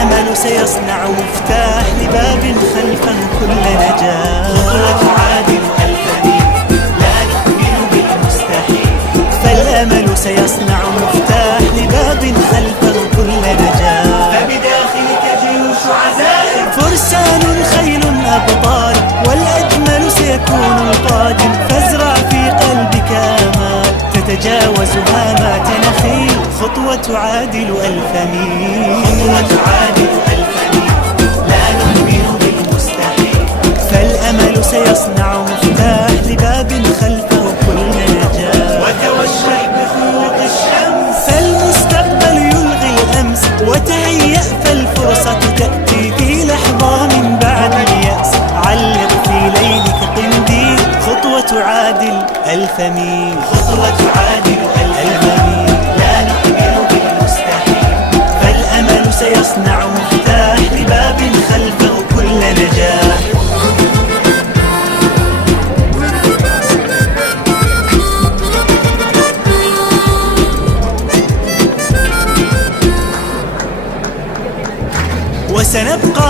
فالأمل سيصنع مفتاح لباب خلفه كل نجاح. خطوة تعادل ألف ميل، لا نؤمن بالمستحيل. فالأمل سيصنع مفتاح لباب خلفه كل نجاح. فبداخلك جيوش عزائم، فرسان خيل أبطال، والأجمل سيكون القادم. فازرع في قلبك آمال تتجاوز هامات نخيل. خطوة تعادل ألف ميل، خطوة تعادل ألف ميل، لا نؤمن بالمستحيل. فالأمل سيصنع مفتاح لباب خلفه كل نجاح. وتوجه بخيوط الشمس، فالمستقبل يلغي الأمس. وتهيأ فالفرصة تأتي في لحظة من بعد اليأس. علق في ليلك قنديل، خطوة تعادل ألف ميل، خطوة تعادل ألف ميل، لا نؤمن بالمستحيل. فالأمل سيصنع مفتاح لباب خلفه كل نجاح. وسنبقى